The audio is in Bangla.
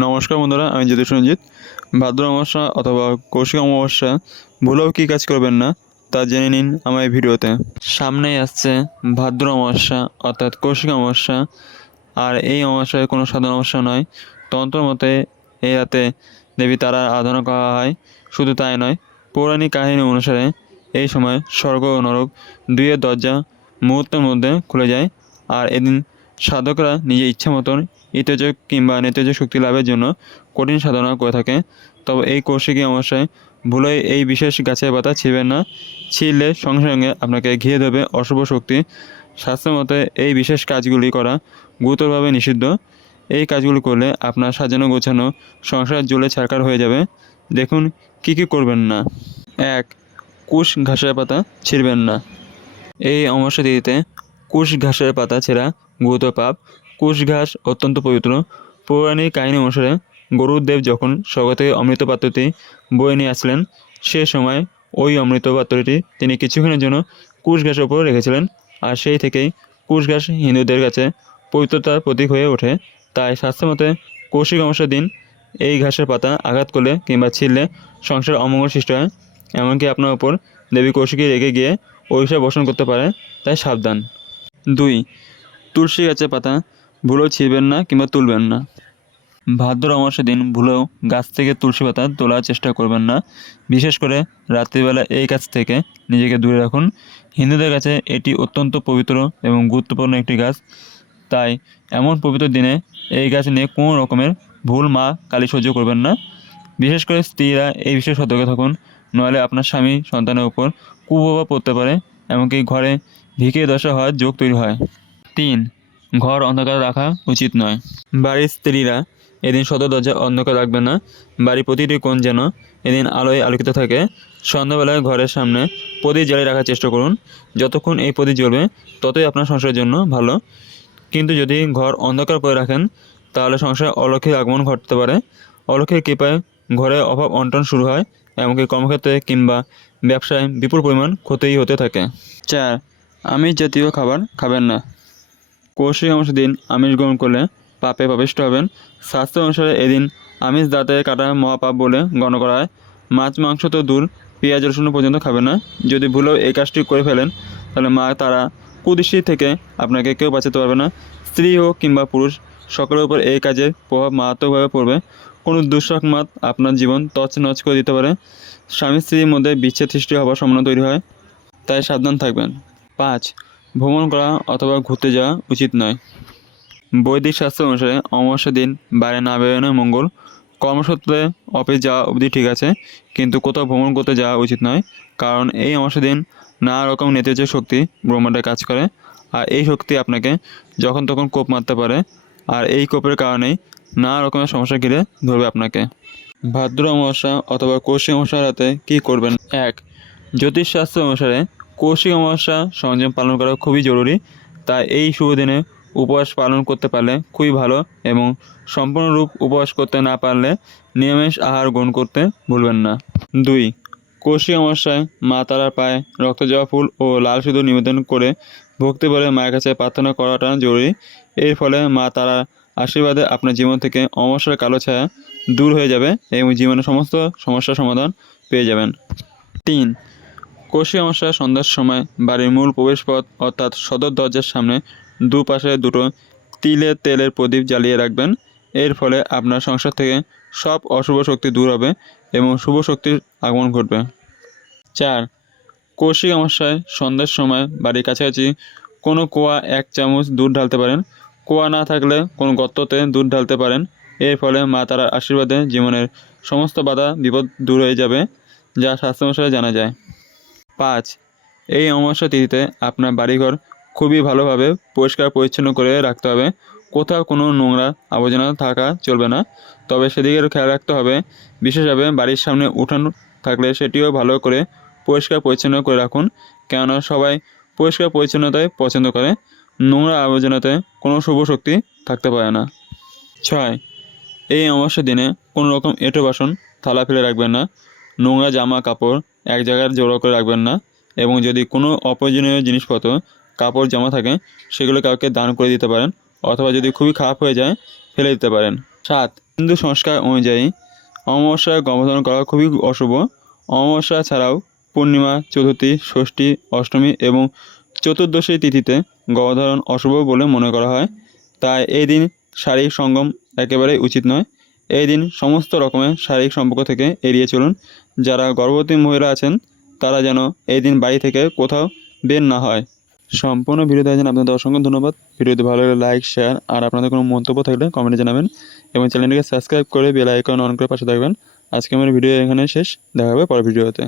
নমস্কার বন্ধুরা, আমি জ্যোতিষ রঞ্জিত। ভাদ্র অমাবস্যা অথবা কৌশিক অমাবস্যা ভুলেও কী কাজ করবেন না তা জেনে নিন আমার এই ভিডিওতে। সামনেই আসছে ভাদ্র অমাবস্যা অর্থাৎ কৌশিক অমাবস্যা। আর এই অমাবস্যায় কোনো সাধারণ অমাবস্যা নয়। তন্ত্র মতে এই রাতে দেবী তারার আরাধনা করা হয়। শুধু তাই নয়, পৌরাণিক কাহিনী অনুসারে এই সময় স্বর্গ ও নরক দুইয়ের দরজা মুহূর্তের মধ্যে খুলে যায়। আর এদিন সাধকরা নিজের ইচ্ছা মতন ইতেযোগ কিংবা নেতেযোগ শক্তি লাভের জন্য কঠিন সাধনা করে থাকে। তবে এই কৌশিকী অমাবস্যায় ভুলেই এই বিশেষ গাছের পাতা ছিঁড়বেন না। ছিঁড়লে সঙ্গে সঙ্গে আপনাকে ঘিরে দেবে অশুভ শক্তি। শাস্ত্র মতে এই বিশেষ কাজগুলি করা গুরুতরভাবে নিষিদ্ধ। এই কাজগুলি করলে আপনার সাজানো গোছানো সংসার জ্বলে ছারখার হয়ে যাবে। দেখুন কী কী করবেন না। 1. কুশ ঘাসের পাতা ছিঁড়বেন না। এই অমাবস্যা তিথিতে কুশ ঘাসের পাতা ছেঁড়া গুরুতর পাপ। কুশ ঘাস অত্যন্ত পবিত্র। পৌরাণিক কাহিনী অনুসারে গরুদেব যখন স্বর্গ থেকে অমৃত পাত্রটি বয়ে নিয়ে আসলেন, সে সময় ওই অমৃত পাত্রটি তিনি কিছুক্ষণের জন্য কুশ ঘাসের ওপর রেখেছিলেন। আর সেই থেকেই কুশ ঘাস হিন্দুদের কাছে পবিত্রতার প্রতীক হয়ে ওঠে। তাই শাস্ত্রমতে কৌশিক অমাবস্যার দিন এই ঘাসের পাতা আঘাত করলে কিংবা ছিঁড়লে সংসার অমঙ্গল সৃষ্টি হয়। এমনকি আপনার ওপর দেবী কৌশিকী রেগে গিয়ে অভিশাপ বর্ষণ করতে পারে, তাই সাবধান। 2. তুলসী গাছের পাতা ভুলেও ছিঁড়বেন না কিংবা তুলবেন না। ভাদ্র অমাবস্যার দিন ভুলেও গাছ থেকে তুলসী পাতা তোলার চেষ্টা করবেন না। বিশেষ করে রাত্রিবেলা এই গাছ থেকে নিজেকে দূরে রাখুন। হিন্দুদের কাছে এটি অত্যন্ত পবিত্র এবং গুরুত্বপূর্ণ একটি গাছ। তাই এমন পবিত্র দিনে এই গাছ নিয়ে কোনো রকমের ভুল মা কালী সহ্য করবেন না। বিশেষ করে স্ত্রীরা এই বিষয়ে সতর্ক থাকুন, নইলে আপনার স্বামী সন্তানের উপর কুপ্রভাব পড়তে পারে, এমনকি ঘরে ভিখিরি দশা হওয়ার যোগ তৈরি হয়। 3. ঘর অন্ধকার রাখা উচিত নয়। বাড়ির স্ত্রীরা এদিন সদর দরজা অন্ধকার রাখবেন না। বাড়ির প্রতিটি কোণ যেন এদিন আলোয় আলোকিত থাকে। সন্ধ্যাবেলায় ঘরের সামনে প্রদীপ জ্বালিয়ে রাখার চেষ্টা করুন। যতক্ষণ এই প্রদীপ জ্বলবে ততই আপনার সংসারের জন্য ভালো। কিন্তু যদি ঘর অন্ধকার করে রাখেন তাহলে সংসারে অলৌকিক আগমন ঘটতে পারে। অলৌকিক কৃপায় ঘরে অভাব অনটন শুরু হয়, এমনকি কর্মক্ষেত্রে কিংবা ব্যবসায় বিপুল পরিমাণ ক্ষতিই হতে থাকে। 4. আমিষ জাতীয় খাবার খাবেন না। কৌশিক অমাবস্যার দিন আমিষ গ্রহণ করলে পাপে পাপিষ্ট হবেন। শাস্ত্র অনুসারে এদিন আমিষ দাঁতে কাটা মহাপাপ বলে গণ্য করা হয়। মাছ মাংস তো দূর, পেঁয়াজ রসুন পর্যন্ত খাবেন না। যদি ভুলেও এই কাজটি করে ফেলেন তাহলে মা তারা কুদৃষ্টি থেকে আপনাকে কেউ বাঁচাতে পারবে না। স্ত্রী হোক কিংবা পুরুষ, সকলের উপর এই কাজের প্রভাব মারাত্মকভাবে পড়বে। কোনো দুঃসংবাদ আপনার জীবন তছনছ করে দিতে পারে। স্বামী স্ত্রীর মধ্যে বিচ্ছেদ সৃষ্টি হওয়ার সম্ভাবনা তৈরি হয়, তাই সাবধান থাকবেন। 5. ভ্রমণ করা অথবা ঘুরতে যাওয়া উচিত নয়। বৈদিক শাস্ত্র অনুসারে অমাবস্যার দিন বাইরে না বেরোনোই মঙ্গল। কর্মসূত্রে অফিস যাওয়া অবধি ঠিক আছে, কিন্তু কোথাও ভ্রমণ করতে যাওয়া উচিত নয়। কারণ এই অমাবস্যার দিন নানা রকম নেতিবাচক শক্তি ব্রহ্মাণ্ডে কাজ করে। আর এই শক্তি আপনাকে যখন তখন কোপ মারতে পারে। আর এই কোপের কারণেই নানা রকমের সমস্যা ঘিরে ধরবে আপনাকে। ভাদ্র অমাবস্যা অথবা কৌশিক অমাবস্যার রাতে কী করবেন। 1. জ্যোতিষশাস্ত্র অনুসারে কৌশিক অমাবস্যা সংযম পালন করা খুবই জরুরি। তাই এই শুভ দিনে উপবাস পালন করতে পারলে খুবই ভালো, এবং সম্পূর্ণরূপ উপবাস করতে না পারলে নিরামিষ আহার গ্রহণ করতে ভুলবেন না। 2. কৌশিক অমাবস্যায় মা তারার পায়ে রক্তজবা ফুল ও লাল সিঁদুর নিবেদন করে ভক্তি ভরে মায়ের কাছে প্রার্থনা করাটা জরুরি। এর ফলে মা তারার আশীর্বাদে আপনার জীবন থেকে অমাবস্যার কালো ছায়া দূর হয়ে যাবে এবং জীবনের সমস্ত সমস্যার সমাধান পেয়ে যাবেন। 3. কৌশিক অমাবস্যা সন্ধ্যার সময় বাড়ির মূল প্রবেশপথ অর্থাৎ সদর দরজার সামনে দুপাশে দুটো তিলের তেলের প্রদীপ জ্বালিয়ে রাখবেন। এর ফলে আপনার সংসার থেকে সব অশুভ শক্তি দূর হবে এবং শুভ শক্তির আগমন ঘটবে। 4. কৌশিক অমাবস্যায় সন্ধ্যার সময় বাড়ির কাছাকাছি কোনো কুয়া 1 চামচ দুধ ঢালতে পারেন। কুয়া না থাকলে কোনো গর্ততে দুধ ঢালতে পারেন। এর ফলে মা তারার আশীর্বাদে জীবনের সমস্ত বাধা বিপদ দূর হয়ে যাবে, যা শাস্ত্র অনুসারে জানা যায়। 5. এই অমাবস্যা তিথিতে আপনার বাড়িঘর খুবই ভালোভাবে পরিষ্কার পরিচ্ছন্ন করে রাখতে হবে। কোথাও কোনো নোংরা আবর্জনা থাকা চলবে না। তবে সেদিকেও খেয়াল রাখতে হবে, বিশেষভাবে বাড়ির সামনে উঠান থাকলে সেটিও ভালো করে পরিষ্কার পরিচ্ছন্ন করে রাখুন, কেননা সবাই পরিষ্কার পরিচ্ছন্নতায় পছন্দ করে। নোংরা আবর্জনাতে কোনো শুভ শক্তি থাকতে পারে না। 6. এই অমাবস্যার দিনে কোনো রকম এঁটো বাসন থালা ফেলে রাখবেন না। নোংরা জামা কাপড় এক জায়গায় জড়ো করে রাখবেন না, এবং যদি কোনো অপ্রয়োজনীয় জিনিসপত্র কাপড় জামা থাকে সেগুলো কাউকে দান করে দিতে পারেন, অথবা যদি খুবই খারাপ হয়ে যায় ফেলে দিতে পারেন। 7. হিন্দু সংস্কার অনুযায়ী অমাবস্যায় গর্ভধারণ করা খুবই অশুভ। অমাবস্যা ছাড়াও পূর্ণিমা, চতুর্থী, ষষ্ঠী, অষ্টমী এবং চতুর্দশী তিথিতে গর্ভধারণ অশুভ বলে মনে করা হয়। তাই এই দিন শারীরিক সঙ্গম একেবারেই উচিত নয়। এই দিন সমস্ত রকমের শারীরিক সম্পর্ক থেকে এড়িয়ে চলুন। যারা গর্ভবতী মহিলা আছেন তারা যেন এই দিন বাড়ি থেকে কোথাও বের না হয়। সম্পূর্ণ ভিডিও দেখার জন্য আপনাদের অসংখ্য ধন্যবাদ। ভিডিওটি ভালো লাগলে লাইক, শেয়ার আর আপনাদের কোনো মন্তব্য থাকলে কমেন্টে জানাবেন এবং চ্যানেলটিকে সাবস্ক্রাইব করে বেল আইকন অন করে পাশে থাকবেন। আজকে আমার ভিডিও এখানে শেষ। দেখা হবে পরের ভিডিওতে।